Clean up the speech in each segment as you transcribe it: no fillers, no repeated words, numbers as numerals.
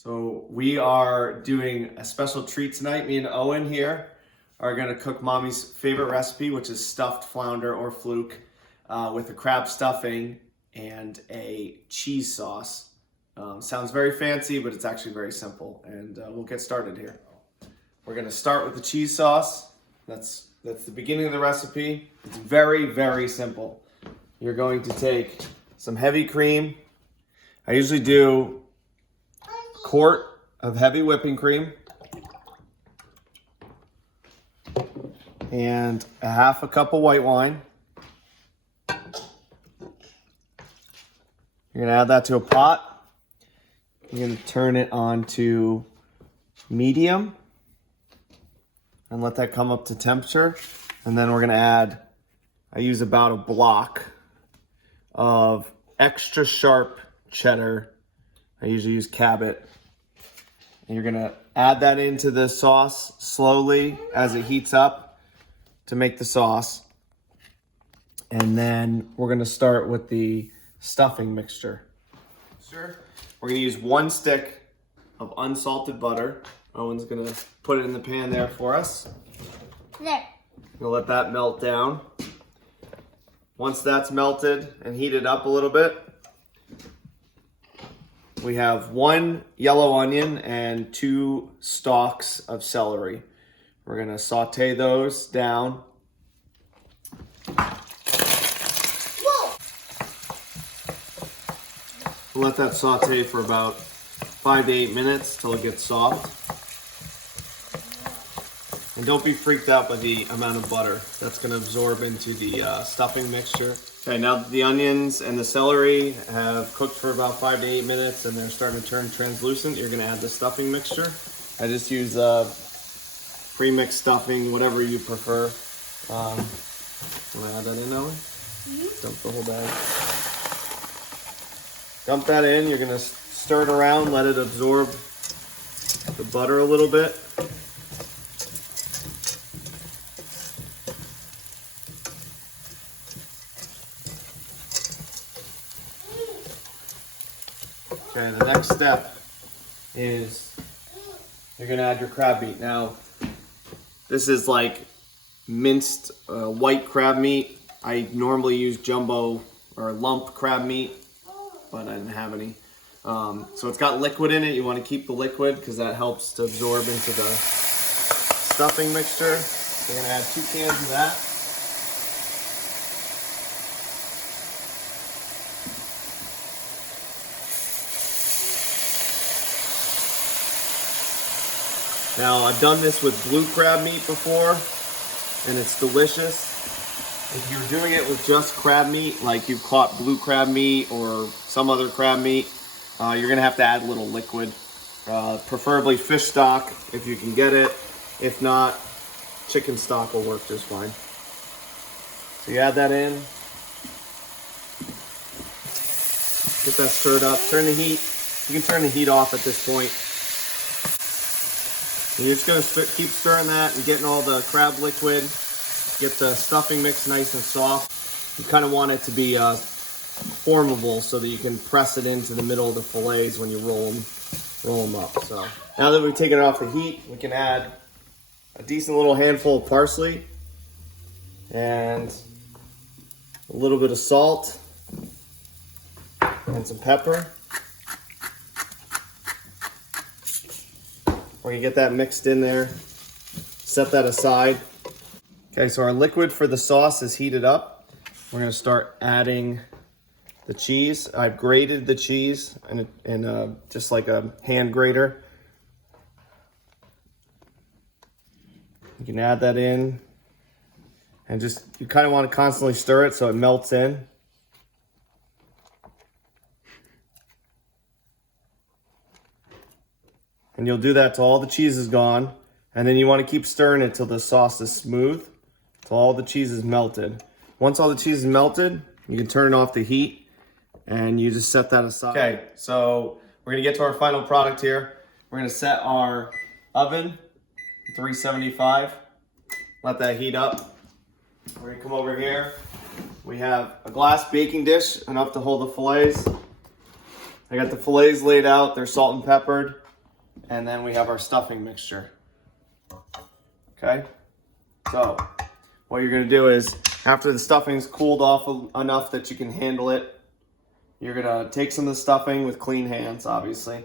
So we are doing a special treat tonight. Me and Owen here are gonna cook Mommy's favorite recipe, which is stuffed flounder or fluke with a crab stuffing and a cheese sauce. Sounds very fancy, but it's actually very simple. And we'll get started here. We're gonna start with the cheese sauce. That's the beginning of the recipe. It's very, very simple. You're going to take some heavy cream. I usually do a quart of heavy whipping cream and a half a cup of white wine. You're gonna add that to a pot. You're gonna turn it on to medium and let that come up to temperature. And then we're gonna add, I use about a block of extra sharp cheddar. I usually use Cabot. And you're gonna add that into the sauce slowly as it heats up to make the sauce. And then we're gonna start with the stuffing mixture. We're gonna use 1 stick of unsalted butter. Owen's gonna put it in the pan there for us. There. We'll let that melt down. Once that's melted and heated up a little bit, we have 1 yellow onion and 2 stalks of celery. We're gonna sauté those down. Whoa. We'll let that sauté for about 5 to 8 minutes till it gets soft. And don't be freaked out by the amount of butter. That's gonna absorb into the stuffing mixture. Okay, now that the onions and the celery have cooked for about 5 to 8 minutes and they're starting to turn translucent, you're gonna add the stuffing mixture. I just use pre-mixed stuffing, whatever you prefer. Want to add that in, Owen? Dump the whole bag. Dump that in, you're gonna stir it around, let it absorb the butter a little bit. Okay, the next step is you're gonna add your crab meat. Now, this is like minced white crab meat. I normally use jumbo or lump crab meat, but I didn't have any. So it's got liquid in it. You wanna keep the liquid because that helps to absorb into the stuffing mixture. We're gonna add 2 cans of that. Now, I've done this with blue crab meat before, and it's delicious. If you're doing it with just crab meat, like you've caught blue crab meat or some other crab meat, you're gonna have to add a little liquid. Preferably fish stock, if you can get it. If not, chicken stock will work just fine. So you add that in. Get that stirred up. Turn the heat. You can turn the heat off at this point. And you're just gonna keep stirring that and getting all the crab liquid, get the stuffing mix nice and soft. You kind of want it to be formable so that you can press it into the middle of the fillets when you roll them up. So now that we've taken it off the heat, we can add a decent little handful of parsley and a little bit of salt and some pepper. We're gonna get that mixed in there, set that aside. Okay, so our liquid for the sauce is heated up. We're gonna start adding the cheese. I've grated the cheese in just like a hand grater. You can add that in and just, you kind of want to constantly stir it so it melts in. And you'll do that till all the cheese is gone. And then you want to keep stirring it till the sauce is smooth, till all the cheese is melted. Once all the cheese is melted, you can turn off the heat and you just set that aside. Okay, so we're gonna get to our final product here. We're gonna set our oven, 375, let that heat up. We're gonna come over here. We have a glass baking dish, enough to hold the fillets. I got the fillets laid out, they're salt and peppered. and then we have our stuffing mixture. Okay, so what you're gonna do is, after the stuffing's cooled off enough that you can handle it, you're gonna take some of the stuffing with clean hands, obviously,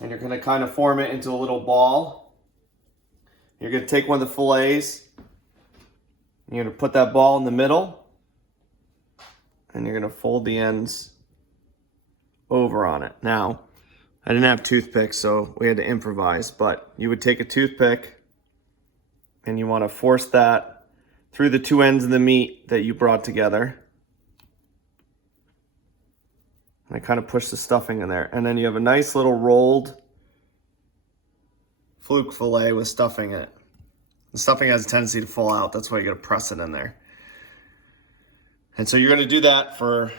and you're gonna kind of form it into a little ball. You're gonna take one of the fillets, you're gonna put that ball in the middle, and you're gonna fold the ends over on it. Now, I didn't have toothpicks, so we had to improvise, but you would take a toothpick and you want to force that through the two ends of the meat that you brought together. And I kind of push the stuffing in there. And then you have a nice little rolled Fluke fillet with stuffing in it. The stuffing has a tendency to fall out. That's why you got to press it in there. And so you're going to do that for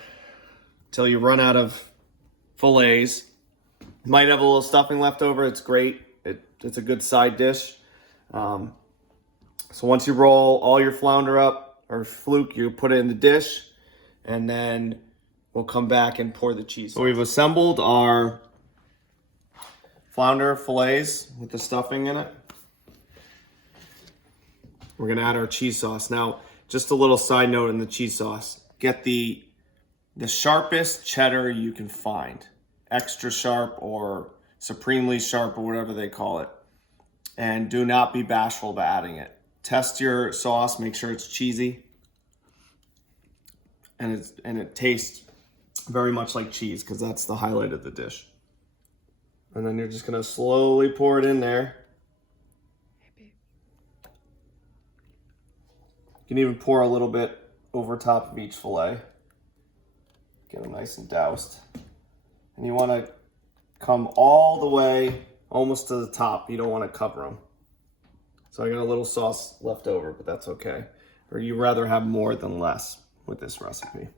till you run out of fillets. You might have a little stuffing left over. It's great. It's a good side dish. So once you roll all your flounder up, or Fluke, you put it in the dish, and then we'll come back and pour the cheese. So we've assembled our flounder fillets with the stuffing in it. We're gonna add our cheese sauce. Now, just a little side note in the cheese sauce. Get the sharpest cheddar you can find. Extra sharp or supremely sharp or whatever they call it. And do not be bashful about adding it. Test your sauce, make sure it's cheesy. And it tastes very much like cheese, because that's the highlight of the dish. And then you're just gonna slowly pour it in there. You can even pour a little bit over top of each fillet. Get them nice and doused. And you wanna come all the way almost to the top. You don't wanna cover them. So I got a little sauce left over, but that's okay. Or you rather have more than less with this recipe.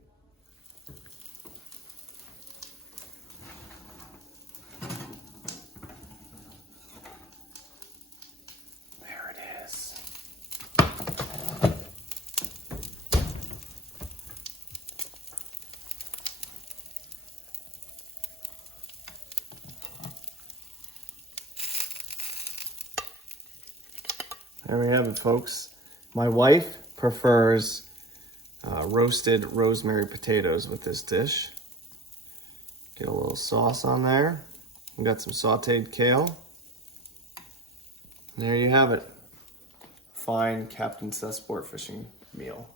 There it is. There we have it, folks. My wife prefers roasted rosemary potatoes with this dish. Get a little sauce on there. We got some sauteed kale. And there you have it. Fine Captain Seth sport fishing meal.